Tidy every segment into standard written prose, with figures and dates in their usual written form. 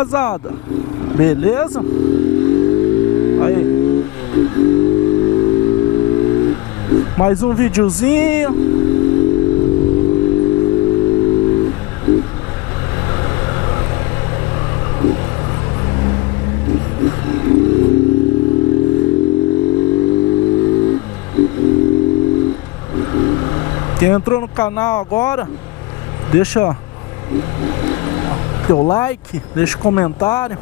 Casada, beleza? Aí, mais um videozinho. Quem entrou no canal agora, deixa teu like, deixa comentário,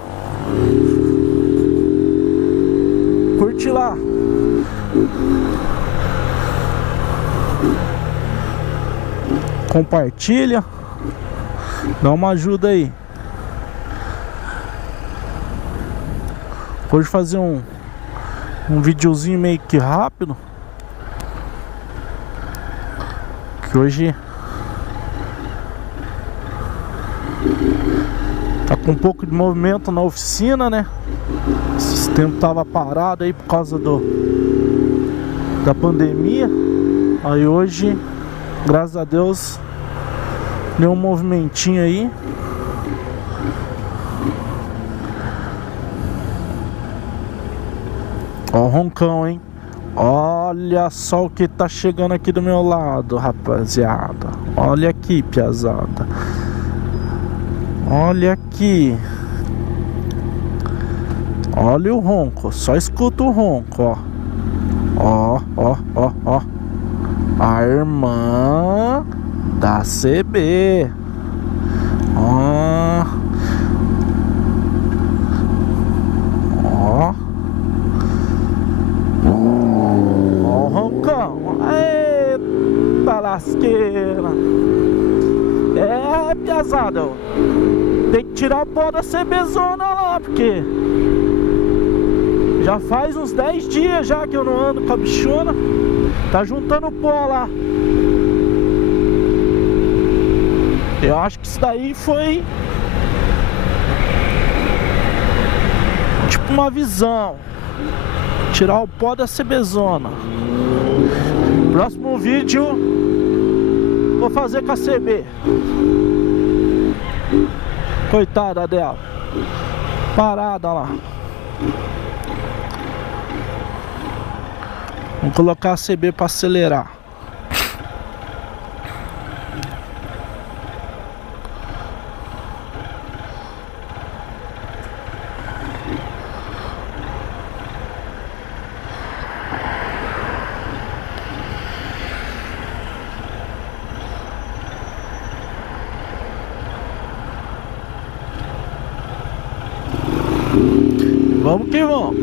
curte lá. Compartilha, dá uma ajuda aí. Hoje fazer um videozinho meio que rápido, que hoje tá com um pouco de movimento na oficina, né? Esse tempo tava parado aí por causa da pandemia. Aí hoje, graças a Deus, deu um movimentinho aí. Ó o roncão, hein? Olha só o que tá chegando aqui do meu lado, rapaziada. Olha aqui, piazada. Olha aqui. Olha o ronco. Só escuta o ronco, ó. Ó, ó, ó, ó. A irmã da CB. Ó. Ó. Ó o roncão. Eita lasqueira. É, piazada. Tem que tirar o pó da CBzona lá, porque já faz uns 10 dias já que eu não ando com a bichona. Tá juntando pó lá. Eu acho que isso daí foi tipo uma visão. Tirar o pó da CBzona. Próximo vídeo vou fazer com a CB. Coitada dela. Parada lá. Vamos colocar a CB para acelerar. Vamos que vamos.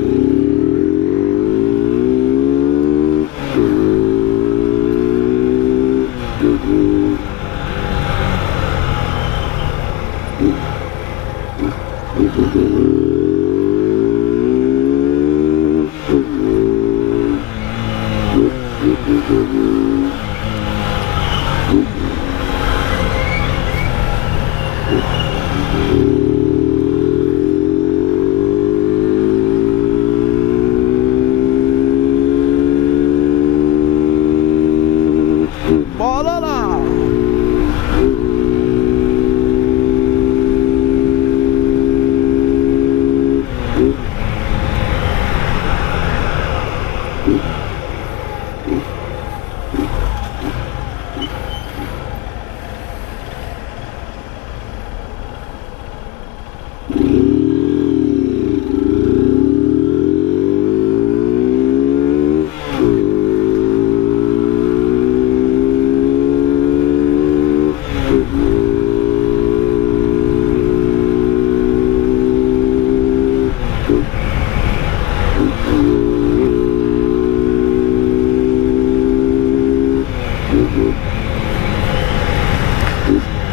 Bora lá!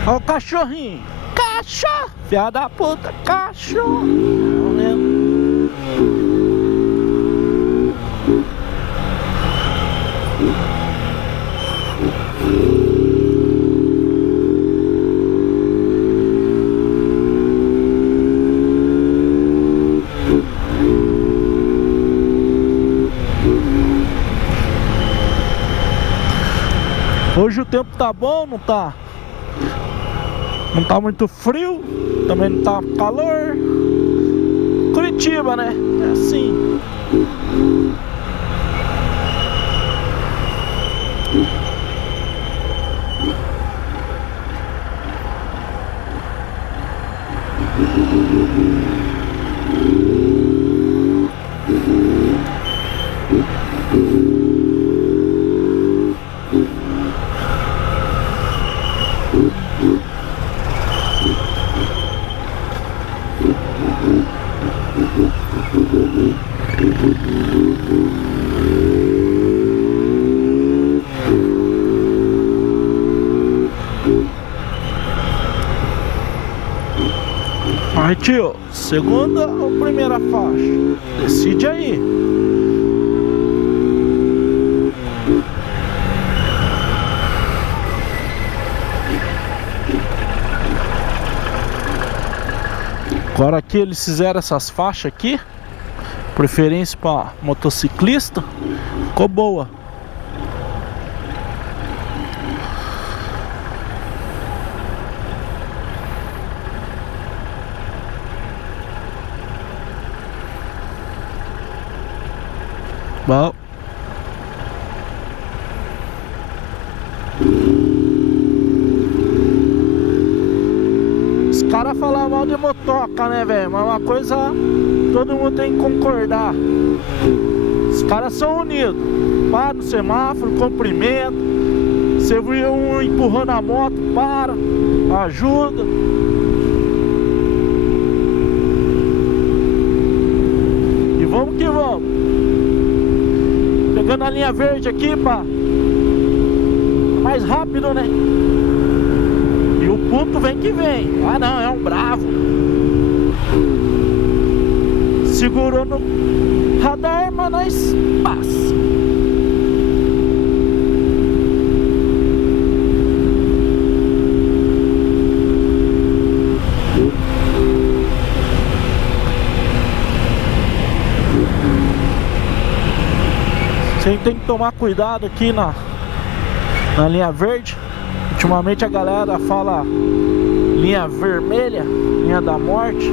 Olha o cachorrinho. Cachorro! Filha da puta, cachorro! Não lembro. Hoje o tempo tá bom, não tá? Não tá muito frio, também não tá calor. Curitiba, né? É assim. Aí, tio, segunda ou primeira faixa? Decide aí. Agora aqui eles fizeram essas faixas aqui, preferência para motociclista, ficou boa. Bom. Os caras falam mal de motoca, né, velho? Mas uma coisa todo mundo tem que concordar. Os caras são unidos. Para no semáforo, cumprimenta. Você vê um empurrando a moto, para, ajuda. E vamos que vamos. Pegando a linha verde aqui, pá. Mais rápido, né? E o puto vem que vem. Ah, não, é um bravo. Segurou no radar, mas nós passa. Você tem que tomar cuidado aqui na linha verde. Ultimamente a galera fala linha vermelha, linha da morte.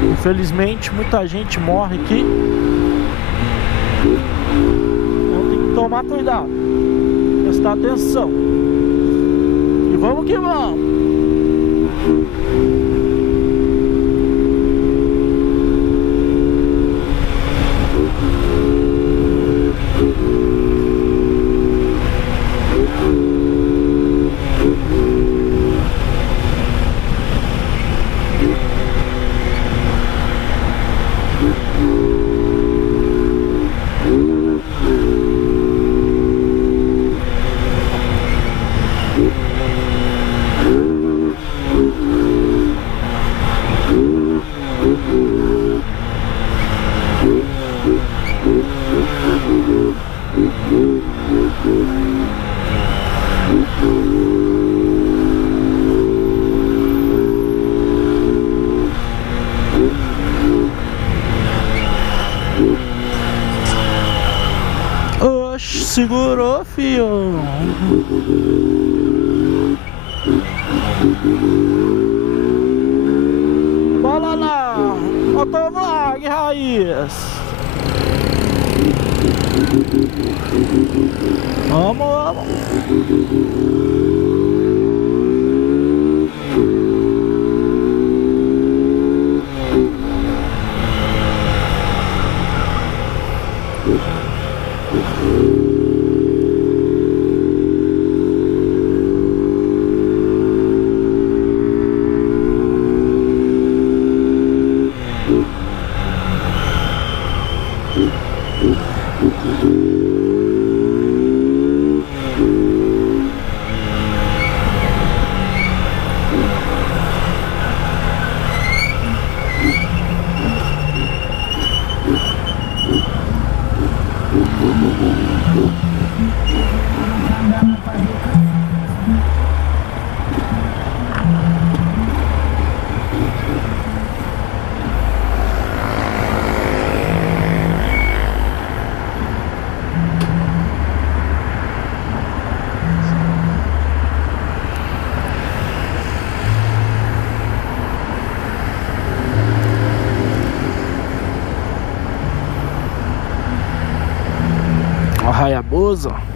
Infelizmente muita gente morre aqui. Então tem que tomar cuidado, prestar atenção. E vamos que vamos. Oxe, segurou, fio. Bola lá, Motovlog Raiz. Vamos, vamos. Barbosa.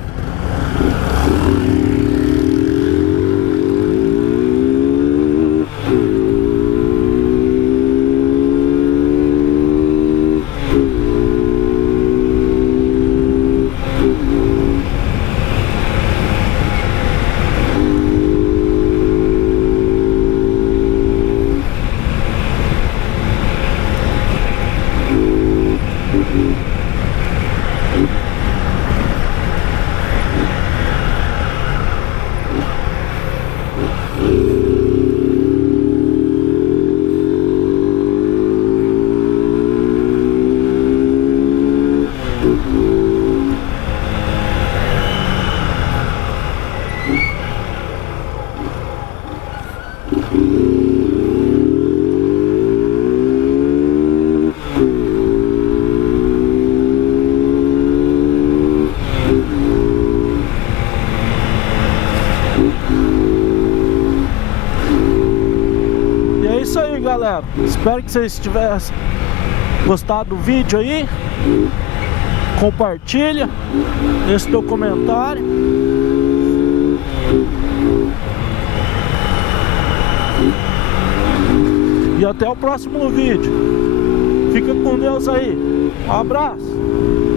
E é isso aí, galera. Espero que vocês tivessem gostado do vídeo aí. Compartilha, deixa teu comentário. E até o próximo vídeo. Fica com Deus aí. Um abraço.